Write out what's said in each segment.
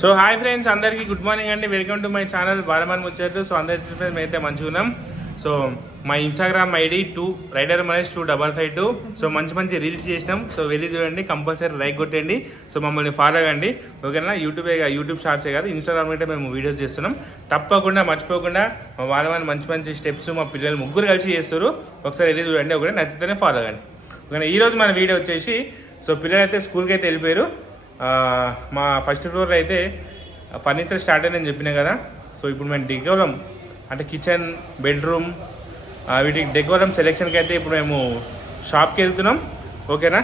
So hi friends అందరికీ good morning అండి. Welcome to my channel బాలమన్ ముచ్చట్లు సో అందరి ఫ్రెండ్స్ మేమైతే మంచిగా ఉన్నాం. సో మా Instagram ID two rider Manish two double five two so మంచి మంచి రీల్స్ చేసినాం. సో వెళ్ళి చూడండి కంపల్సరీ లైక్ కొట్టండి. సో మమ్మల్ని ఫాలో అవ్వండి ఓకేనా? యూట్యూబే యూట్యూబ్ షార్ట్సే కాదు ఇన్స్టాగ్రామ్ అయితే మేము వీడియోస్ చేస్తున్నాం. తప్పకుండా మర్చిపోకుండా మా వాళ్ళ మంచి మంచి స్టెప్స్ మా పిల్లలు ముగ్గురు కలిసి చేస్తారు. ఒకసారి వెళ్ళి చూడండి ఒకటి నచ్చితేనే ఫాలో అవ్వండి ఓకేనా? ఈరోజు మన వీడియో వచ్చేసి సో పిల్లలు అయితే స్కూల్కి అయితే వెళ్ళిపోయారు. మా ఫస్ట్ ఫ్లోర్లో అయితే ఫర్నిచర్ స్టార్ట్ అయిందని చెప్పినా కదా. సో ఇప్పుడు మేము డెకోరం అంటే కిచెన్ బెడ్రూమ్ వీటికి డెకోరం సెలెక్షన్కి అయితే ఇప్పుడు మేము షాప్కి వెళ్తున్నాం. ఓకేనా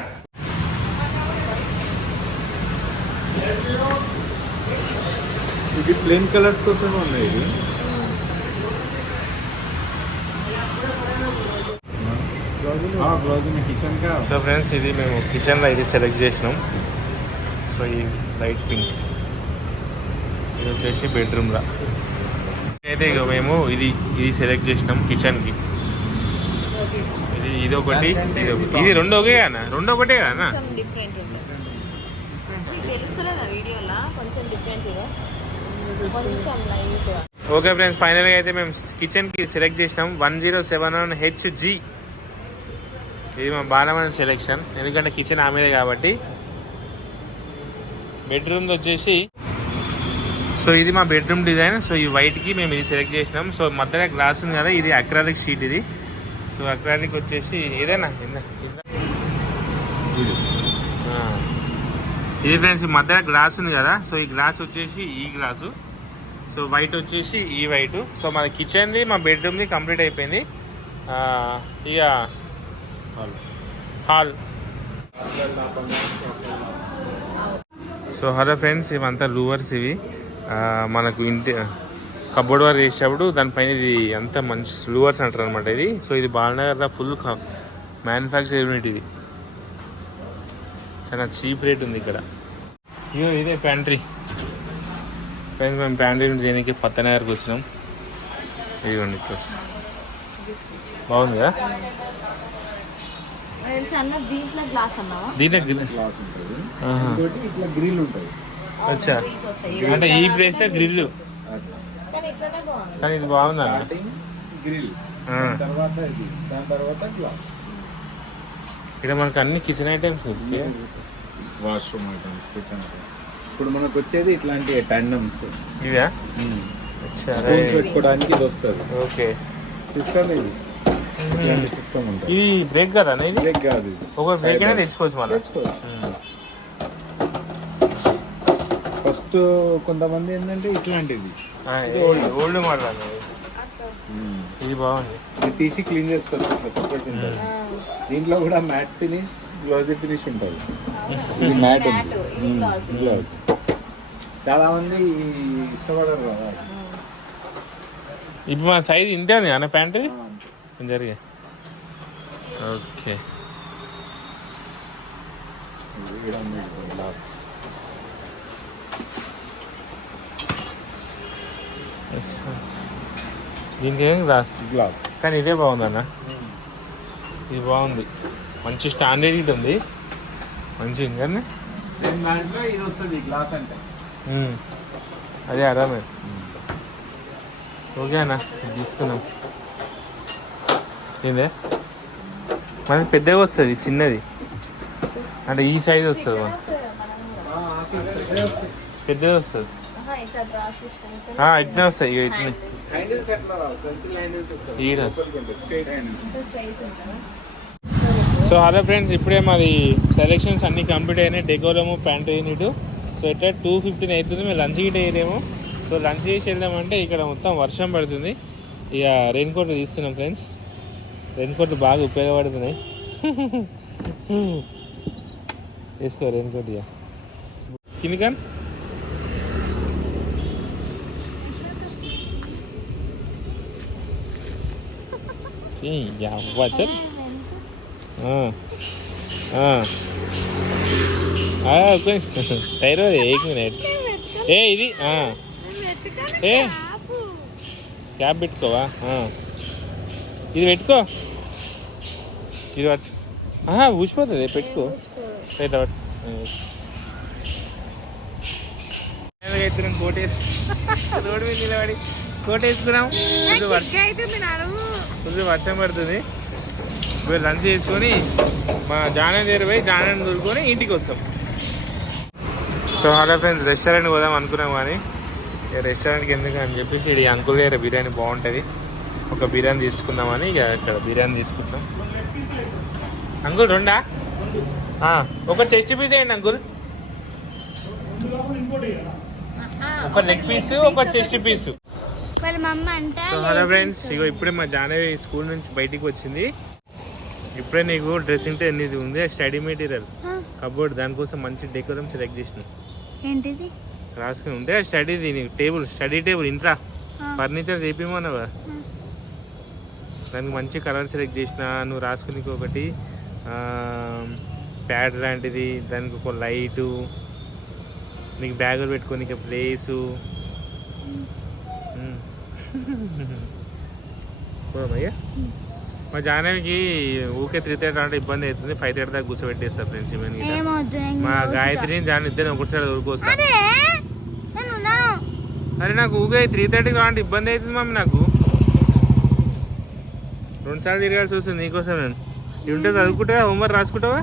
ఇది ప్లేన్ కలర్స్ కోసమే ఉన్నాయి ఇది. సో ఫ్రెండ్స్ ఇది మేము కిచెన్లో ఇది సెలెక్ట్ చేసినాం. సో ఈ లైట్ పింక్. ఇది వచ్చేసి బెడ్రూమ్లో. అయితే ఇక మేము ఇది ఇది సెలెక్ట్ చేసినాం కిచెన్కి. ఇది ఇది ఒకటి ఇది ఒకటి. ఇది రెండు ఒకే కానా రెండు ఒకటే కానా ఓకే ఫ్రెండ్స్ ఫైనల్గా అయితే మేము కిచెన్కి సెలెక్ట్ చేసినాం one zero seven one HG ఇది మా బాలమైన సెలెక్షన్. ఎందుకంటే కిచెన్ ఆమెదే కాబట్టి. బెడ్రూమ్ వచ్చేసి సో ఇది మా బెడ్రూమ్ డిజైన్. సో ఈ వైట్కి మేము ఇది సెలెక్ట్ చేసినాం. సో మధ్యలో గ్లాస్ ఉంది కదా ఇది అక్రాలిక్ షీట్ ఇది. సో అక్రాలిక్ వచ్చేసి ఏదైనా ఇది ఫ్రెండ్స్ ఈ మధ్యలో గ్లాస్ ఉంది కదా సో ఈ గ్లాస్ వచ్చేసి ఈ గ్లాసు సో వైట్ వచ్చేసి ఈ వైట్ సో మన కిచెన్ది మా బెడ్రూమ్ది కంప్లీట్ అయిపోయింది. ఇక hall hall so hello friends ఇవంతా లూవర్స్ ఇవి. మనకు ఇంటి కబోర్డ్ వారు వేసేటప్పుడు దానిపైన ఇది అంతా మంచి లూవర్స్ అంటారు అనమాట ఇది. సో ఇది బాలనగర్లో ఫుల్ మ్యానుఫ్యాక్చర్ యూనిట్ ఇది. చాలా చీప్ రేట్ ఉంది ఇక్కడ. ఇగో ఇదే ప్యాంట్రీ ఫ్రెండ్స్ మేము ప్యాంట్రీ చేయడానికి ఫత్తనగర్కి వచ్చినాం. ఇదిగోండి ఇక్కడ. బాగుంది కదా? దీంట్లో గ్లాస్ అన్నావా? దీంట్లో గ్రి- గ్లాస్ ఉంటుంది. ఆహా. ఇంకోటి ఇట్లా గ్రిల్ ఉంటుంది. అచ్చా. అంటే ఈ ప్లేస్లో గ్రిల్ కానీ ఇట్లనే బాగుంది. ఇది గ్రిల్ దాని తర్వాత ఇది. దాని తర్వాత గ్లాస్ ఇక్కడ మనకు అన్ని kitchen items washroom items kitchen ఇప్పుడు మనకు వచ్చేది ఇట్లాంటి టెండమ్స్ స్పూన్స్ పెట్టుకోవడానికి ఇది వస్తుంది. ఓకే. సిస్టమ్ ఇది. ఇట్లాంటి సిస్టమ్ ఉంటుంది. ఇది బ్రేక్ కదా ఇది? బ్రేక్ కాదు ఇది. ఒక బ్రేక్ అనేది తెచ్చుకోవచ్చు మళ్ళీ. ఫస్ట్ కొంతమంది ఏంటంటే ఇట్లాంటిది. ఓల్డ్ మోడల్ అనేది ఇది బాగుంది. ఇది తీసి క్లీన్ చేసుకోవచ్చు ఇట్లా సపరేట్ ఉంటుంది. దీంట్లో కూడా మ్యాట్ ఫినిష్ గ్లోజీ ఫినిష్ ఉంటుంది. ఇది మ్యాట్ ఉంది. గ్లోజ్ చాలా మంది ఇష్టపడరు కదా. ఇప్పుడు మా సైజ్ ఇంతే ఉంది అన్న ప్యాంట్? జరిగే ఓకే ఇది దీనికి ఏం గ్లాస్ గ్లాస్ కానీ ఇదే బాగుంది అన్న ఇది బాగుంది. మంచి స్టాండర్డ్ ఉంది. మంచి ఇంకా సేమ్ దాంట్లో ఇది వస్తుంది గ్లాస్ అంటే. అదే అర్థమే. ఓకే అన్న ఇది తీసుకుందాం. ఏందే? మనకి పెద్దగా వస్తుంది చిన్నది. అంటే ఈ సైజ్ వస్తుంది మన పెద్దగా వస్తుంది. ఇట్నే వస్తాయి ఇక ఇట్నే సో హలో ఫ్రెండ్స్ ఇప్పుడే మరి సెలెక్షన్స్ అన్ని కంప్లీట్ అయినాయి. డెకోరము ప్యాంట్ యూనిట్ సో ఇట్లా టూ ఫిఫ్టీన్ అవుతుంది మేము లంచ్ గిట్ వేయలేము సో లంచ్ చేసి వెళ్దామంటే ఇక్కడ మొత్తం వర్షం పడుతుంది. ఇక రెయిన్ కోట్ తీస్తున్నాం ఫ్రెండ్స్ రెయిన్ కోట్లు బాగా ఉపయోగపడుతున్నాయి వేసుకో రెయిన్ కోట్ ఇక కిందికన్ వచ్చా టైర్ ఏక్ మినిట్. ఏ ఇది. ఏ. క్యాప్ పెట్టుకోవా. ఇది పెట్టుకో. ఇది పట్టు. ఆహా ఊసిపోతుంది పెట్టుకో. పెట్ట పట్టు ఎత్తున్నాం కోట్ రోడ్డు మీద నిలబడి కోట్ వేసుకున్నాం వర్షం వర్షం పడుతుంది. ఇప్పుడు లంచ్ చేసుకొని మా జానం దగ్గర పోయి జానం దొరుకుని ఇంటికి వస్తాం. సో హలో ఫ్రెండ్స్ రెస్టారెంట్ పోదాం అనుకున్నాం కానీ రెస్టారెంట్కి ఎందుకు అని చెప్పేసి ఈ అంకుల్ దగ్గర బిర్యానీ బాగుంటుంది. ఒక బిర్యానీ తీసుకుందామని ఇక ఇక్కడ బిర్యానీ తీసుకుందాం అంకుల్ రెండా? ఒక చెస్ట్ పీస్ వేయండి అంకుల్. ఒక లెగ్ పీస్ ఒక చెస్ట్ పీస్. హలో ఫ్రెండ్స్ ఇగో ఇప్పుడే మా జానవి స్కూల్ నుంచి బయటికి వచ్చింది. ఇప్పుడే నీకు డ్రెస్సింగ్ టేబుల్ ఇది ఉంది స్టడీ మెటీరియల్. కబోర్డ్ దానికోసం మంచి డెకోరం సెలెక్ట్ చేసిన. ఏంటిది? రాసుకుని ఉంటే స్టడీది నీకు టేబుల్ స్టడీ టేబుల్ ఇంట్రా. ఫర్నిచర్ చేపిమన్నావా? దానికి మంచి కలర్ సెలెక్ట్ చేసిన నువ్వు రాసుకుని ఒకటి ప్యాడ్ లాంటిది దానికి ఒక లైటు నీకు బ్యాగులు పెట్టుకోనికి ప్లేసు. పోదామయ్యా మా జానవికి ఊకే త్రీ థర్టీ అంటే ఇబ్బంది అవుతుంది ఫైవ్ థర్టీ దాకా కూర్చోబెట్టేస్తారు ఫ్రెండ్స్ మా చూస్తా. గాయత్రిని జాన్ ఇద్దరు ఒకసారి దొరికొస్తా అరే నాకు ఊగే త్రీ థర్టీకి రావంటే ఇబ్బంది అవుతుంది మమ్మీ నాకు. రెండు సార్లు తిరగాల్సి వస్తుంది నీకోసం నేను. ఉంటే చదువుకుంటావా? హోంవర్క్ రాసుకుంటావా?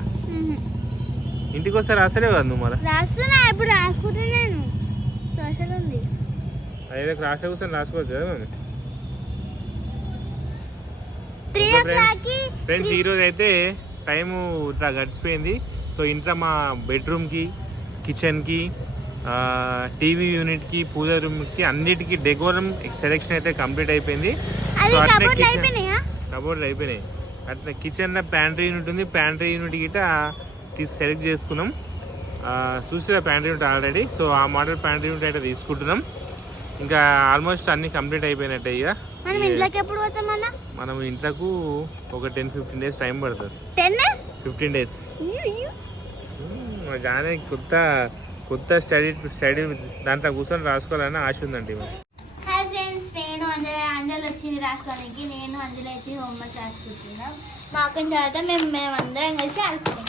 ఇంటికి వస్తే రాసలేవు కదా నువ్వు మళ్ళీ? రాస్తున్నా ఇప్పుడు రాసుకుంటున్నాను సోషల్ ఉంది. ఐదు రాసే కూర్చొని రాసుకోవచ్చు కదా క్లాక్కి ఫ్రెండ్స్ ఈరోజు అయితే టైము ఇట్లా గడిచిపోయింది. సో ఇంట్లో మా బెడ్రూమ్కి కిచెన్కి టీవీ యూనిట్కి పూజ రూమ్కి అన్నిటికీ డెకోరం సెలెక్షన్ అయితే కంప్లీట్ అయిపోయింది. సో అట్లే కిచెన్ కబోర్డ్లు అయిపోయినాయి. అట్లా కిచెన్లో ప్యాంట్రీ యూనిట్ ఉంది. ప్యాంట్రీ యూనిట్ గిట తీసి సెలెక్ట్ చేసుకున్నాం. చూసిన ప్యాంట్రీ యూనిట్ ఆల్రెడీ. సో ఆ మోడల్ ప్యాంట్రీ యూనిట్ అయితే తీసుకుంటున్నాం. ఇంకా ఆల్మోస్ట్ అన్ని కంప్లీట్ అయిపోయినట్టే ఇక. మనం ఇంట్లోకి ఎప్పుడు పోతామన్న మనం ఇంట్లోకు ఒక టెన్ ఫిఫ్టీన్ డేస్ టైం పడుతుంది. టెన్? Fifteen days. జానే కొత్త కొత్త స్టడీ స్టడీ దాంట్లో కూర్చొని రాసుకోవాలని ఆశ ఉందండి మరి హాయ్ ఫ్రెండ్స్ నేను అంజలి అంజలి వచ్చింది రాసుకోవడానికి నేను అంజలి అయితే హోంవర్క్ రాసుకుంటున్నాం. మా అక్కని తర్వాత మేము మేము అందరం కలిసి ఆడుకుంటాం.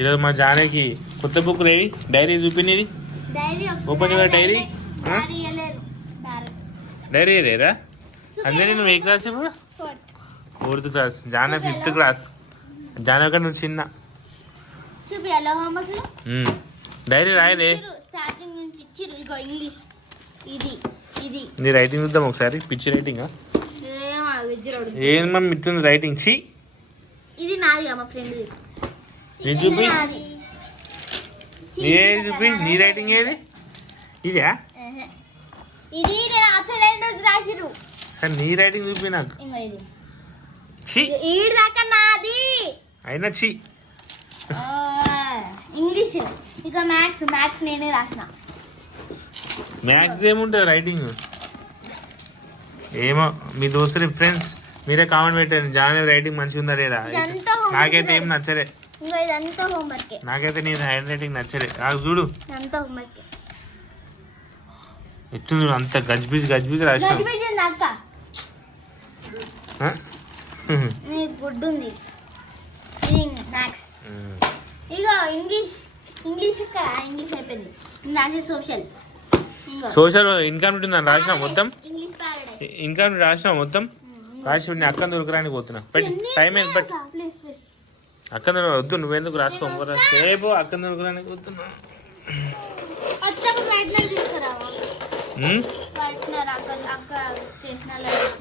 ఈరోజు మా జానేకి కొత్త బుక్ లేవి డైరీ చూపినది డైరీ. Huh? డైరీ? డైరీ లేరా అందరి నువ్వు ఏ క్లాస్ ఇప్పుడు ఫోర్త్. క్లాస్. జాన ఫిఫ్త్ క్లాస్. జాన ఒక నువ్వు చిన్న. డైరీ రాయలే. స్టార్టింగ్ నుంచి ఇచ్చిరు. ఇగో ఇంగ్లీష్. ఇది. నీ రైటింగ్ చూద్దాం ఒకసారి. పిచ్చి రైటింగా ఏం మమ్మీ ఇట్లుంది రైటింగ్ చి ఇది నాది మా ఫ్రెండ్ నేను చూపి. ఏ చూపి? నీ రైటింగ్ ఏది? ఇదా? ఇది నేను ఆప్షన్ అయిన రోజు రాసిరు సరే నీ రైటింగ్ చూపి నాకు. ఇది. చి ఈడు దాకా నాది. అయినా చి ఇంగ్లీష్. ఇక మ్యాథ్స్. మ్యాథ్స్ నేనే రాసిన. మ్యాథ్స్ ఏముంటుంది రైటింగ్ ఏమో మీ దోస్తులు ఫ్రెండ్స్ మీరే కామెంట్ పెట్టండి. జానే రైటింగ్ మంచిగా ఉందా లేదా నాకైతే ఏం నచ్చలే. నాకైతే నీ హ్యాండ్ రైటింగ్ నచ్చలే. నాకు చూడు. ఎట్టు అంత గజ్బిజ్ గజ్బిజ్ గుడ్ ఉంది. ఇగో ఇంగ్లీష్ ఇంగ్లీష్ ఇంగ్లీష్ అయిపోయింది. నాది సోషల్ సోషల్ ఇన్కమ్ ఉంటుందని రాసిన మొత్తం? ఇన్కమ్ రాసిన మొత్తం? రాసి నీ అక్కని దొరకరానికి పోతున్నా. పెట్టి టైం ఎంత? పెట్టి అక్కని దొరక వద్దు నువ్వెందుకు రాసుకో? రేపు అక్కని దొరకరానికి పోతున్నా.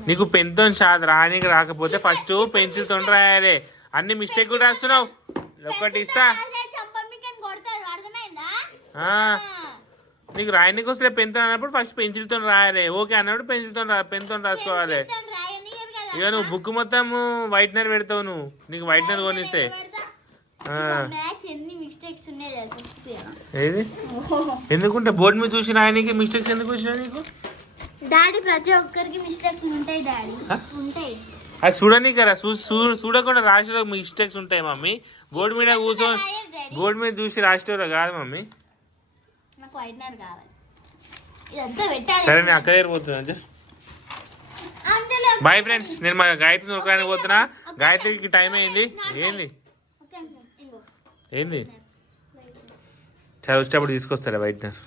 నీకు పెన్తో షాద్ రానికి రాకపోతే ఫస్ట్ పెన్సిల్ తోటి రాయాలి. అన్ని మిస్టేక్ కూడా రాస్తున్నావు. ఒకటి ఇస్తా. నీకు రాయనికి వస్తే పెన్తో అన్నప్పుడు ఫస్ట్ పెన్సిల్తో రాయాలి. ఓకే అన్నప్పుడు పెన్సిల్తో రా పెన్తో రాసుకోవాలి. ఇక నువ్వు బుక్ మొత్తం వైట్నర్ పెడతావు నువ్వు. నీకు వైట్నర్ కొనిస్తే. ఏది? ఎందుకుంటే బోర్డు మీద చూసి రాయనికి మిస్టేక్స్ ఎందుకు వచ్చినా నీకు? డాడీ ప్రతి ఒక్కరికి మిస్టేక్స్ ఉంటాయి డాడీ? ఉంటాయి. అది చూడని కదా చూడకుండా రాసిన మిస్టేక్స్ ఉంటాయి మమ్మీ. బోర్డు మీద కూర్చో రాయరు డాడీ బోర్డు మీద చూసి రాసేవారు కాదు మమ్మీ. నాకు వైట్నర్ కావాలి. ఇదంతా పెట్టాలి. సరే నేను అక్క దగ్గర పోతున్నా జస్ట్ బాయ్ ఫ్రెండ్స్ నేను మా గాయత్రి దొరకడానికి పోతున్నా. గాయత్రికి టైం అయింది. ఏంది? ఏంది? సరే వచ్చేటప్పుడు తీసుకొస్తారా వైట్నర్.